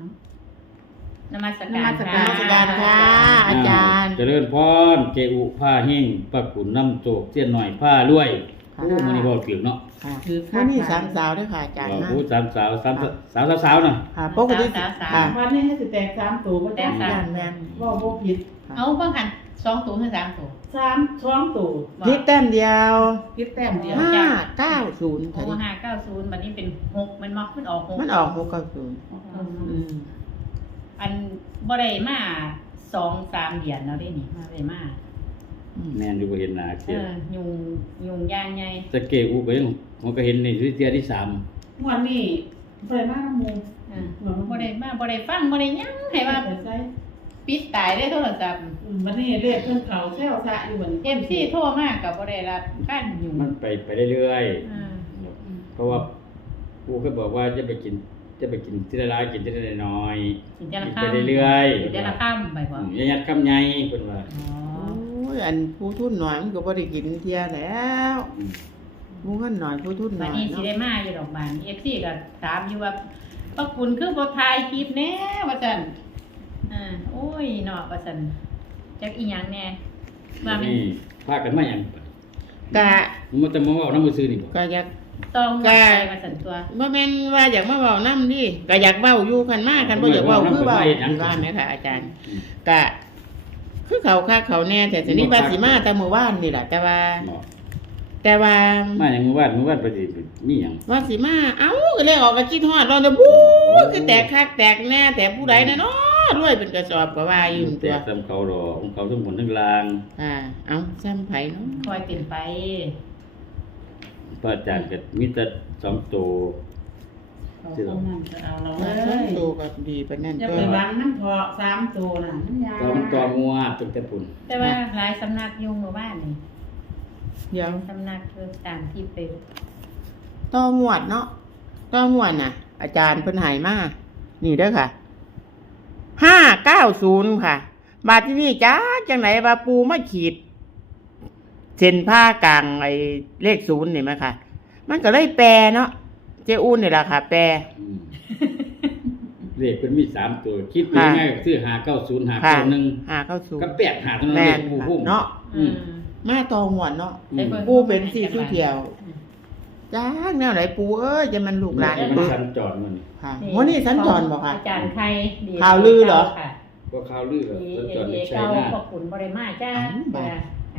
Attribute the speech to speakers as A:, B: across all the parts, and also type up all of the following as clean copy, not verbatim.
A: นมัสการ
B: ค่ะอาจารย์
C: เจริญพรเจอุผ้าเฮงป้าขุนน้ำโจกเสี้ยนหน่อยผ้ารวยโอ้มื้อนี้บ่ถึกเนาะ
B: คือวันนี้3 สาวด้วยค่ะอาจารย์นะ
C: โอ้3 สาวเนาะ
B: ค่ะปกติค่ะ
D: วันนี้ให้สิแตก3ตัวบ่
A: แต
D: แต
A: ก
D: ก
A: 3
B: แม่น
D: ว่าบ่ผิด
A: เอาบางหัน2ตัวหรือ3ตัว
D: 2ตัว
B: พิษแต้มเดียว
D: ผิดแต้มเดียว
B: 590
A: โอ้590บัดนี้เป็น6มันมักมันออก6
B: มันออก690
A: อันบ่ได้มา2-3เดือนแล้วเด้นี่มาได้มา
C: แม่นอยู่บ่เห็นหน้าเสีย
A: ยุงย่างใหญ่
C: แต่เกอุก็ยังมันก็เห็นนี่เที่ยที่3
D: วันนี้เพิ่นมาน้ำมู
A: บ่ได้มาบ่ได้ฟังบ่ได้หยังให้ว่า
D: ไปใส่
A: ปิดตายได้โทรศัพท์
D: วันนี้เรียกเพิ่นเขาแซวซะอยู่บัดนี้
A: MC โทรมาก็บ่ได้รับการยุ่ง
C: มันไปเรื่อยๆเพราะว่ากูก็บอกว่าจะไปกินทีละลายกินทีละน้อย
A: กินแต่ละ
C: ไป
A: ค่ำ
C: เรื่อยๆ
A: กินแต่ละค่ำไปบ่
C: อย่ายัดคำใหญ่เพิ่นว่า
A: อ๋อ
B: โอ้ยอันผู้ทุนหน่อยมันก็บ่ได้กินเที่ยแล้วผู้ทุนหน่อยผู้ทุนห
A: วั
B: น่
A: น
B: อย
A: นี้สิได้มาอยู่ดอกบาน FC ก็ถามอยู่ว่าพระคุณคือบ่ถ่ายคลิปแน่ว่าซั่นโอ้ยเนาะว่าซั่นจักอีหยังแน่ว่ามัน
C: นี่พากันมาหยัง
B: กะ
C: มันจะมาเว้านำมือซื้อนี่บ่
B: ก็อยาก
A: ต้องมาใส่ว่าซั่นตัว
B: บ่แม่นว่าอยากมาเว้านำดิก็อยากเว้าอยู่คันมาคันบ่อยากเว้าคือเว้าที่ว่าแม่ค่ะอาจารย์กะคือเขาคักเขาแน่แต่ทีนี้ว่าสิมาแต่มื้อวานนี่ล่ะแต่ว่า
C: มาอย่างมื้อวานไปสิมีหยัง
B: ว่าสิมาเอ้าก็เลยออกก็คิดฮอดเราเด้อบู๊คือแตกคักแตกแน่แต่ผู้ใดน่ะเนาะรวยเป็นกระสอบก็ว่าอยู่
C: แต่
B: ตัว
C: ซ้ำเขาดอกของเขาทั้งบนทั้งล่าง
B: เอ้าซ้ำไผเนาะ
A: คอยเป็นไป
C: พระอาจารย์ก็มีแต่2ตัว
D: เขาคงนั่นจะเอาเรา
B: มา
D: เล
B: สอง
D: ย
B: ตัวก็ดีปานนั้น
D: จะ
B: ก็
D: ไปวางน้ำพอ3ตัวน่ะมันยาว
C: ก็มันตัวงัวตั้งแต่ปุ่น
A: แต่ว่าหลายสำนักยุ่งเมื่อวานนี่
B: เดี๋ยว
A: สำนักคือตามที่ไป
B: ต่องวดเนาะต่องวดน่ะ อาจารย์เพิ่นให้มานี่เด้อค่ะ590ค่ะบาดที่นี่จ้าจังไหนว่าปูมาขีดเส้นผ้ากลางไอ้เลข0นี่มั้ยค่ะมันก็เลยแปรเนาะเจ้อุ่นนี่ล่ะค่ะ แปร
C: อืมเลขเพิ่นมี3ตัวคิดเป็นง่ายก็คือ590 591
B: 590
C: กับ85เท่านั้น
B: แม่
C: เล
B: น
C: ขผู้
B: ค่ะ
C: พุ่ม
B: เนาะ
C: อืม
B: มาต่องวดเนาะ
C: อืม
B: ปูเป็นสี่สู้เที่ยวจ้าแนวไหนปูเอ้ยจะมันลูกหลาน
C: มันสัญจรมัน
B: ค่ะวันนี้สัญจรบอกค่ะ
A: อาจารย์ใครดี
B: ข่าวลือเหรอ
A: ค่ะ
C: ก็ข่าวลือก็
A: ดี
C: สัญจรในชัย
A: เก่า
C: นาท
A: ขอบคุณบริมาจ้า
B: อ๋อบ่า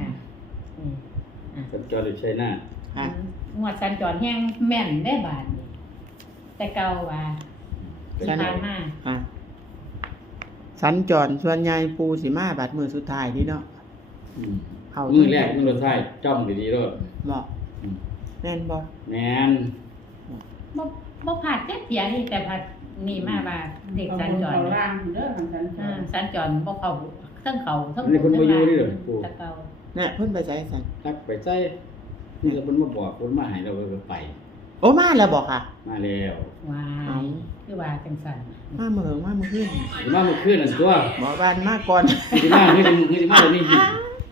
C: สัญจรในชัยนาท
B: ค่ะ
A: งวดสัญจรแห้งแม่นได้บาทนี่แต่เก่าว่าที่ผ่านมา
B: ค่ะสัญจรส่วนใหญ่ปูสิมาบัดมือสุดท้ายนี่เนาะ
C: อืม
B: เขา
C: มือแรกมือรถไฟจ้องดีๆรถ
B: บอก
C: อืม
B: แน่นบ่
C: แม่น
A: บ่ผ่านเสียนี่แต่ผัดนี่มาว่าเด็กสัญจร
D: เขาล่างเด้อมันสัญจร
A: สัญจรบ่เข้าทั้งเขาทั้ง
C: อันนี้เพิ่นบ่อยู่นี่เด้อปู่
A: แต่เก่า
B: เนี่ยเพิ่นไปใส่สัน
C: ทักไปใส่นี่ก็เพิ่นมาบอกเพิ่นมาให้เราก็ไป
B: โอ้มาแล้วบอกค่ะ
C: มาแล้ว
A: ว้ายคือว่าจังซั่น
B: มาเมื่อขึ้น
C: สิมาเมื่อคืนนั่นตัว
B: หมอบ้านมาก่อน
C: สิมาคือสิมาเดี๋ยวนี้สิ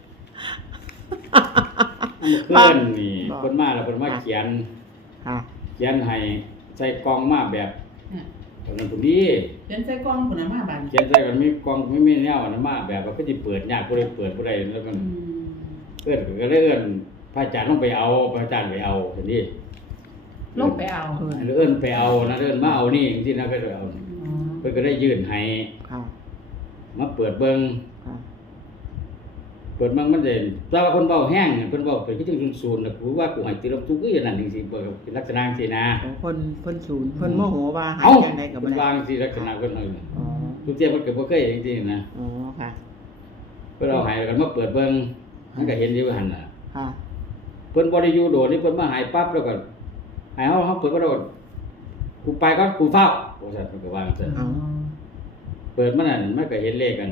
C: เมื่อคืนนี่เพิ่นมาแล้วเพิ่นมาเขียน
B: ค่ะ
C: เขียนให้ใส่กล่องมาแบบตอนนั้นพุ่นดี
D: เขียนใส่กล้องพุ่นน่ะมาบัด
C: เขียนใส่กันมีกล่องไม่มีแนวอันนั้นมาแบบว่าก็สิเปิดยากบ่ได้เปิดบ่ได้แล้วมันเอิ้นก็เลยเอิ้นพระอาจารย์ต้องไปเอาพระอาจารย์ไปเอาซั่นนี่
A: ลงไปเอา
C: เอิ้นไปเอานะเอิ้นมาเอานี่จังซี่นะก็เลยเอาเพิ่นก็ได้ยื่นให้
B: ค่ะ
C: มาเปิดเบิ่ง
B: ค่ะ
C: เปิดมันได้แต่ว่าเพิ่นเว้าแห้งเพิ่นเว้าไปคือจังศูนย์ๆน่ะกูว่ากูให้ติรับทุกข์คืออย่างนั้นจังซี่เปิดเป็นลักษณะจังซี่นะ
B: โอ้เพิ่นศูนย์เพิ่นโมโหว่าหา
C: เอ้า
B: จังไดก็บ่
C: เพิ่น
B: ได้
C: วางสิลักษณะเพิ่นเอา
B: อ๋อ
C: ทุกเที่ยเพิ่นก็บ่เคยจริงๆนะ
B: อ๋อค่ะ
C: เพิ่นเอาให้กันมาเปิดเบิ่งมันก็เห็นอยู่หั่นน่ะ
B: ค่ะ
C: เพิ่นบ่ได้อยู่โดดนี่เพิ่นมาหายปั๊บแล้วก็ให้เฮาเปิดบ่โดดกูไปก่อนกูเฝ้าว่าซั่นเพิ่นก็ว่าจังซั่น
B: เอา
C: เปิดมันน่ะมันก็เห็นเลขกัน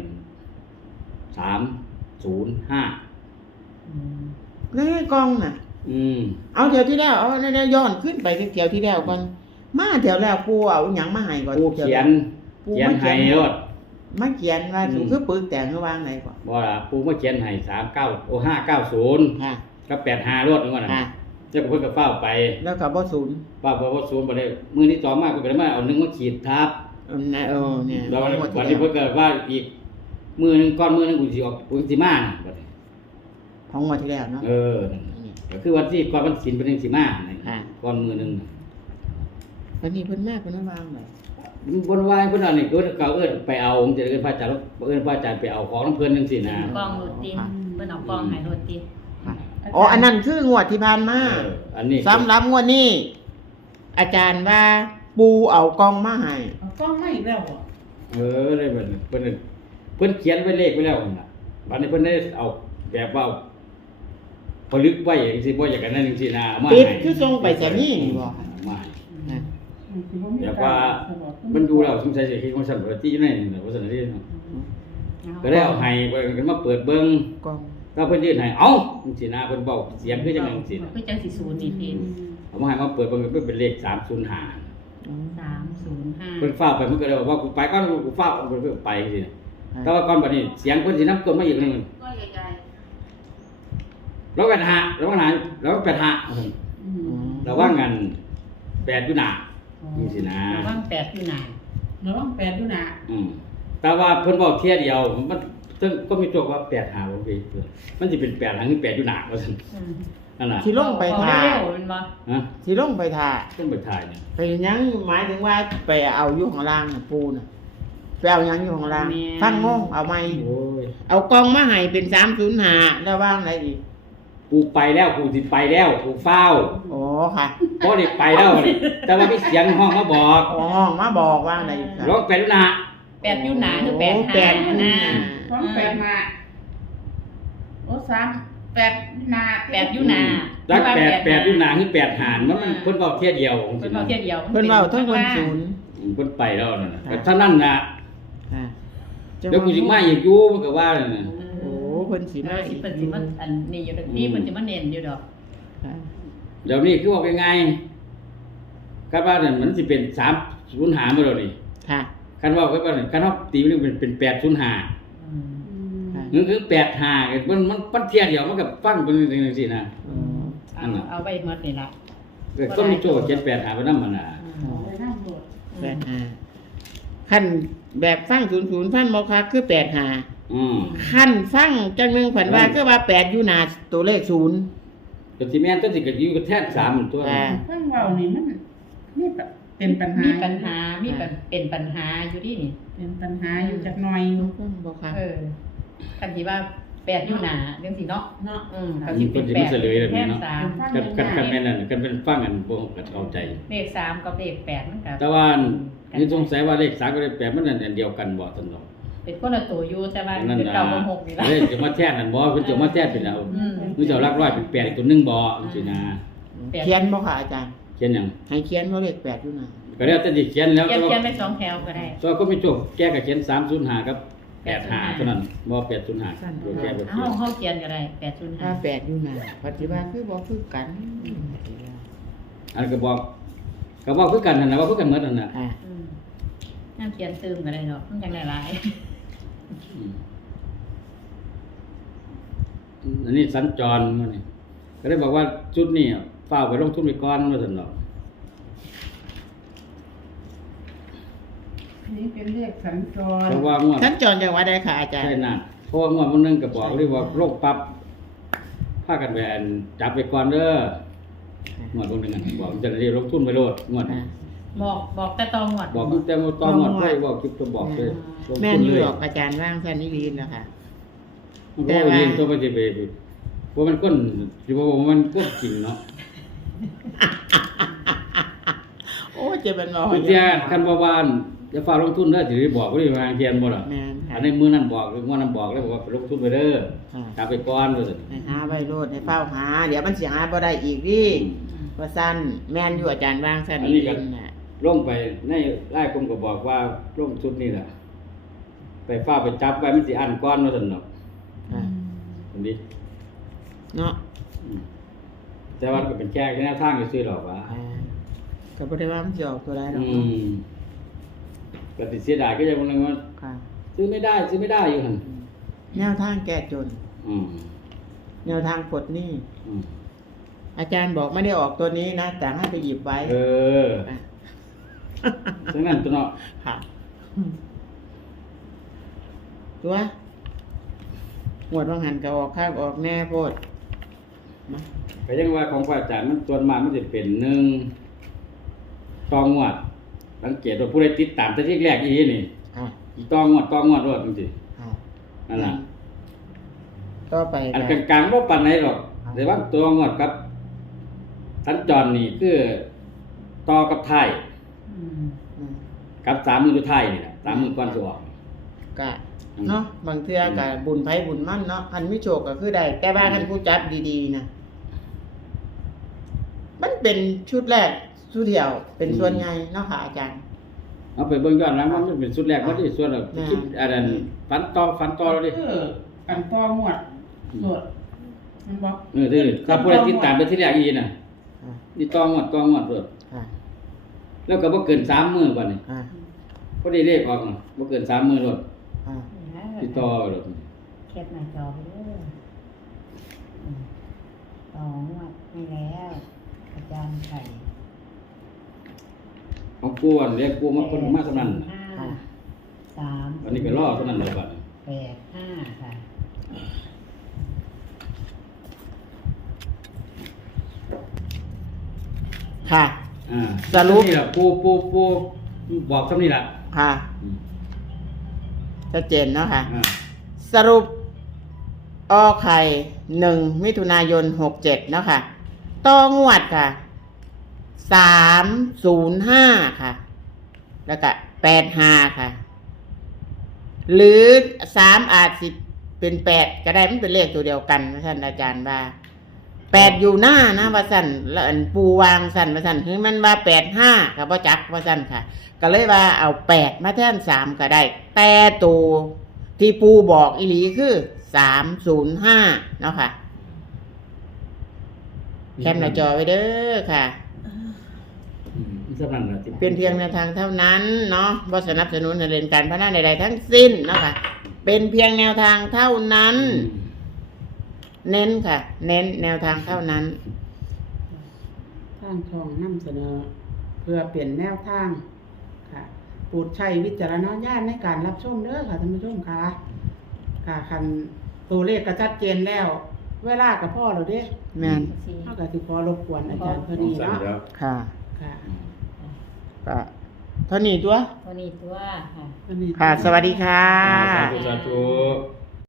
C: 305
B: แล้วไอ้กล้องน่ะ เอาเดี๋ยวที่แล้วเอาแล้วย้อนขึ้นไปเที่ยวที่แล้วก่อนมาเดี๋ยวแล้วปูเอาหยังมาให้ก่อน
C: กูเขียนให้รถ
B: มาเขียนว่าสูงคือปึกแต่งคือวางไหนก่อน
C: บ่ล่ะปูมาเขียนให้39โอ้590
B: ค่ะ
C: กับ85รถนั่นว่าน่ะ
B: ค่ะ
C: เจ้าก็เพิ่นก็เฝ้าไป
B: แล้วก็บ่ศูนย์
C: ป้าบ่ศูนย์บ่ได้มื้อนี้ต่อมาก็ได้มาเอา1มาขีดทับ
B: นะเนี่ย
C: แล้ว
B: ของงวด
C: วัน
B: ที่
C: นี้
B: แล้ว
C: เพิ่นก็ว่าอีกมือหนึงก่อนมือหนึงกูสิออกกูสิมาน่ะบัดนี้
B: ของงวดที่แล้วเนาะ
C: เออนั่นก็คือวันที่ก่อนวันศีลเพิ่นจังสิมาน่ะ
B: อ่า
C: ก่อนมือหนึง
B: วันนี้เพิ่นมาเพิ่นมาวางไว้
C: บนวายเพิ่นอันนี้เก่าเอิ้นไปเอาจะเอิ้นพระอาจารย์เอิ้นพระอาจารย์ไปเอาของน้ำเพิ่นจังซี่นะ
A: กองโรตีเพิ่นเอากองให้โรตี
B: ค่ะอ๋ออันนั้นคืองวดที่ผ่านมา
C: อันนี้
B: สำหรับงวดนี้อาจารย์ว่าปูเอากล้องมาให้
D: เอากล้องมาอีกแล้วบ่
C: เลยบัดนี้เพิ่นเขียนไว้เลขไว้แล้วนั่นน่ะบัดนี้เพิ่นได้เอาแบบว่าผลึกไว้จังซี่บ่อยากกันนั่นจังซี่นะเอามา
B: ปิด
C: ให้
B: คือส่งไปสนีนี่บ่
C: เอามาให้
B: อ่ะ
D: สิบ่มี
C: แบบ
D: กา
C: ว่าร
D: สะดวก
C: มันดูแล้วสงสัยสิคิดว่าซั่นว่าที่อยู่ในนี่น่ะว่าซั่นนี่เนาะก็ได้เอาให้เพิ่นมาเปิดเบิ่ง
B: กล้อง
C: ถ้าเพิ่นยื่นให้เอ้าจังซี่นะเพิ่นเว้าเสียงคือจังจังซี่นะ
A: คือจังสิศูนย์นี่พี่
C: เอามาให้มาเปิดเบิ่งเพิ่นเป็นเลข305
B: อ๋อ
A: 305
C: เพิ่นฟ้าวไปมันก็เลยว่ากูไปก่อนกูฟ้าวเพิ่นก็ไปจังซี่นะแต่ว่าก่อนบัดนี้เสียงเพิ่นสินำกลมาอีกนึง
A: ก็ใหญ่
C: แล้วไปหาแล้วว่าหาแล้วไปหา
D: อืม
C: ระว่างกัน8อยู่หน้าจังซี่นะ
A: ระวัง8อยู่หน้า
D: ระวัง8อยู่นะ
C: แต่ว่าเพิ่นบอกเที่ยเดียวมันซึ่งก็มีโจกว่า8หาบ่พี่มันสิเป็น8หางคือ8อยู่หน้าว่าซั่นนั่นน่ะ
B: สิลงไปถ่า
A: เร็วมันบ่
C: ฮะ
B: สิลงไปถ่า
C: ต้องไปถ่ายเนี่ย
B: ไปหยังหมายถึงว่าไปเอาอยู่ข้างล่างน่ะปูน่ะไปเอาหยังอยู่ข้างล่างฟังงงเอาไหม
C: โอ้ย
B: เอากล้องมาให้เป็น305แล้วว่างอะไรอีก
C: กูไปแล้วกูสิไปแล้วกูเฝ้าว
B: อ๋อค่ะ
C: บ่ได้ไปแล้วนี่แต่ว่ามีเสียงห้องมาบอก
B: อ๋อมาบอกว่างอะไรอีกค่ะ
C: ร้อง8อยู่หน้า
A: 8อยู่หน้าคือ
B: โอ้
A: 8
B: แปดอยู่หน้า
D: ต้อง8มาโอ้3 8นา
A: 8อยู่หน้า
C: จัก8อยู่หน้าคือ8หารมันเพิ่นบอกเที่ยเดียว
A: เพิ่นเอาเที่ยวเดียว
B: เพิ่นเว้าทั้งคนศูนย์
C: เพิ่นไปแล้วนั่นน่ะแต่เท่านั้นน่ะ
B: ค่ะ
C: แล้วกูสิมาอีกอยู่มันก็ว่านั่นน่ะ
B: โอ้เพิ่นสิมา
A: สิ
B: อีก
A: เพิ่นสิมาอันนี้อยู่ดอกพี่เพิ่นสิมาเน้นอยู่ดอก
B: ค่ะ
C: เดี๋ยวนี้คือบอกยังไงคาดว่าเนี่ยมันสิเป็น305หาบ่ดอกนี่
B: ค่ะ
C: คันว่าไว้ว่าเนี่ยคันเฮาตีมันเป็น805
B: ค่ะ
C: นั่นคือ85มันเที่ยเดียวมันก็ฟังเป็นจังซี่นะ
B: อ๋อ
A: เอาไว้หมดนี่ล่ะ
C: ก็มีโจทย์785ไปนำมันน่ะ
D: ไปนั่งโดด
B: 85ขั้นแบบฟัง00ฟันบ่คักคือ85
C: อืม
B: ขั้นฟังจังหนึงฝันว่าคือว่า8อยู่หน้าตัวเลข0
C: ก็สิแม่นตัวสิก็อยู่กับแท้3ตัว
B: ค่ะ
D: ฟังเว้านี่มันนี่เป็นปัญหา
A: มีปัญหามีเป็นปัญหาอยู่ที่นี่
D: เป็นปัญหาอยู่จักหน่อย
B: ฟังบ่คัก
A: คันที่ว่า8อยู่หน้าจังซี่เนาะ
D: เนาะ
A: เขาสิเป็น8แค่3
C: กันแม่นนั่นกันเป็นฟังกันบ่ก็เข้าใจ
A: เลข3กับเลข8มันก็
C: แต่ว่านี่สงสัยว่าเลข3กับเลข8มันอันเดียวกันบ่ซั่นดอก
A: เป็นคนละตัวอยู่แต่ว่า
C: นั่น
A: คือ
C: น่ะ
A: เก่ากับ6นี่ล่ะ
C: เลขจะมาแท้นั่นบ่เพิ่นจะมาแท้เป็นเอา
A: อืม
C: คือจะเอาหลักร้อยเป็น8อีกตัวหนึงบ่จังซี่นะ
B: เขียนบ่ค่ะอาจารย์
C: เขียนหยัง
B: ให้เขียนบ่เลข8อยู่หน้า
C: ก็แล้วแต่สิเขียนแล้ว
A: เขียนไป2แถวก็ได้
C: ก็ก็ไม่จบแก้ก็เขียน305กับ85เท่านั้นบ่805ตัวแก้บ่เขียน
A: เฮาเขียนก็ได้
B: ถ้า
A: 805
B: 8อยู่หน้าปฏิบัติคือบ่คือกัน
C: อันก็บอกก็บอกคือกันนั่นน่ะว่าคือกันหมดนั่นน่ะ
B: อ่า
A: น้าเขียนซึมก็ได้ดอกมันจังได้หลาย
C: อันนี้สัญจรมื้อนี้ก็เลยบอกว่าชุดนี้ฝ้ากไปลงทุนไปก่อนว่าซั่นดอก
D: นี่เป็นเลขสัญจร
C: เพราะว่างวด
B: ท่านจรจังหวัดใดค่ะอาจารย์
C: ใช่น่ะเพราะว่างวดมันนึงก็บอกเลยว่าโรคปั๊บพากันแหวนจับไปก่อนเด้องวดบ่นึงอะบอกจะได้ลงทุนไปโลดงวด
B: อ่า
A: บอกแต่ตองหมด
C: บอกตั้งแต่ตอนงวดไปบอกคลิปตัวบอกเลยลง
B: แม่
C: ทุ
B: น
C: น
B: อยู่
C: เลย
B: หรอกอาจารย์ว่างท่านนิรินทร์นะคะ
C: มันก็ยิงตัวไปสิไปว่ามันก้นสิว่ามันก้นจริงเนาะ
B: โอ้เจะเป็นบ่
C: เพิ่นเสียคันบ่ว่านจะฝากลงทุนเด้อสิได้บอกบ่ได้วางเทียนบ่ล่ะ
B: แม่นค่ะ
C: อันนี้มื้อนั้นบอกหรืองวดนั้นบอกแล้วบอกว่าไปลงทุนไปเด้อ
B: ค่ะ
C: กลับไปก่อนว่าซั่น
B: ให้หาไว้โลดให้เฝ้าหา เดี๋ยวมันสิหาบ่ได้อีกดิว่าซั่นแม่นอยู่อาจารย์ว่างท่านนิรินทร์น่ะ
C: ลงไปในไล่ผมก็บอกว่าลงทุนนี่ล่ะไปฟ้าไปจับไว้มันสิอันก่อนว่าซั่นเนาะ
B: ค่ะ
C: อันนี้
B: เนาะ
C: แต่ว่าก็เป็นแค่แนวทางซื่อๆหรอกว่า
B: อ่าก็บ่ได้ว่ามันสิออกตัวใดหรอก
C: อื
B: เนาะ
C: มก็สิเสียดายก็ยังบ่นึงว่า
B: ค่ะ
C: ซื้อไม่ได้อยู่หั่น
B: แนวทางแก้จน
C: อืม
B: แนวทางปลดหนี้
C: อืม
B: อาจารย์บอกไม่ได้ออกตัวนี้นะ แต่ให้ไปหยิบไว้
C: เออ
B: อ่ะ
C: ฉะนั้นตัวเนาะ
B: ค่ะตัวหมวดบางหันก็ออกข้างออกแน่โพดมา
C: ก็ยังว่าของพระอาจารย์มันส่วนมากมันจะเป็นหนึ่งตองวดสังเกตว่าผู้ใดติดตามแต่ที่แรกอีนี่
B: อ่ะ
C: ตองวดรอดจริง
B: อ่ะ
C: ๆนั่นล่ะ
B: ต่อไป
C: อัน
B: ก็
C: กลางๆบ่ปานไหนหรอก
B: ครับ
C: แต่ว่าตัวงวดกับสัญจรนี่คือต่อกับไทย
A: อืม
B: อืม
C: กับ3 มือสุดท้ายนี่แหละ3 มือก่อนสิออก
B: ก็เนาะบางเทื่อก็บุญไผบุญมั่นเนาะคันมีโชคก็คือได้แต่ว่าคันผู้จัดดีๆนะมันเป็นชุดแรกชุดเดียวเป็นส่วนใหญ่เนาะค่ะอาจารย์
C: เอาไปเบิ่งย้อนหลังว่ามันเป็นสุดแรกว่าที่ส่วนเรา
B: แม่
C: คิดอันนั้นฝันต่อแล้วดิ
D: คือกันต่อหมวดโดดมันบอก
C: ที่ถ้าผู้ใดติดตามไปที่แรกอีน่ะ
B: อ่ะ
C: นี่ต่องวดเด้อ
B: อ่ะ
C: แล้วก็บ่เกิน3 มื้อบัดนี้
B: อ่ะ
C: พอดีเลขออกน่ะบ่เกิน3 มื้อโลด
B: อ่ะ
C: ติดต่อโลด
A: แคปหน้าจอไปเด้ออืมต่องวดให้แล้ว อาจารย์ไข่
C: เอากูอันเรียกกูมาคนมาสำนั้นน่ะ
A: ห้าสาม
C: อันนี้ก็รอเท่านั้นแหละบัดนี้
A: 85ค่ะ
B: ค่ะ
C: อ่า
B: สรุป
C: นี่ล่ะปูบอกคำนี้ล่ะ
B: ค่ะชัดเจนเนาะค่ะ
C: อ่า
B: สรุปอไข่1 มิถุนายน 67เนาะค่ะต่องวดค่ะ 305 ค่ะ แล้วก็85 ค่ะ หรือ3อาจสิเป็น8ก็ได้มันเป็นเลขตัวเดียวกันนะท่านอาจารย์ว่า8อยู่หน้านะว่าสั่นแล้วอันปูวางสั่นว่าสั่นคือมันว่า85ก็บ่จักว่าสั่นค่ะ ก็เลยว่าเอา8มาแทน3ก็ได้ แต่ตัวที่ปูบอกอีหลีคือ305เนาะค่ะแคปหน้าจอไว้เด้อค่ะ
C: สำนันล่ะที่
B: เป็นเพียงแนวทางเท่านั้นเนาะบ่สนับสนุนให้เล่นการพนันใดๆทั้งสิ้นเนาะค่ะเป็นเพียงแนวทางเท่านั้น เน้นค่ะ เน้นแนวทางเท่านั้น
D: ทางช่องนำเสนอ เพื่อเปลี่ยนแนวทางค่ะโปรดใช้วิจารณญาณในการรับชมเด้อค่ะท่านผู้ชมค่ะค่ะคันตัวเลขก็ชัดเจนแล้ว เวลากับพ่อเราเด้
B: แม่น
D: เท่ากับที่พอรบกวนอาจารย์พอดี
C: สั่น
D: เนาะ
C: แล้ว
B: ค่ะ
D: ค่ะ
B: ก็เท่านี้ตัว
A: ตัวนี้ตัวค่ะ
D: วันนี้
B: ค่ะ สวัสดีค่ะ
C: สาธุ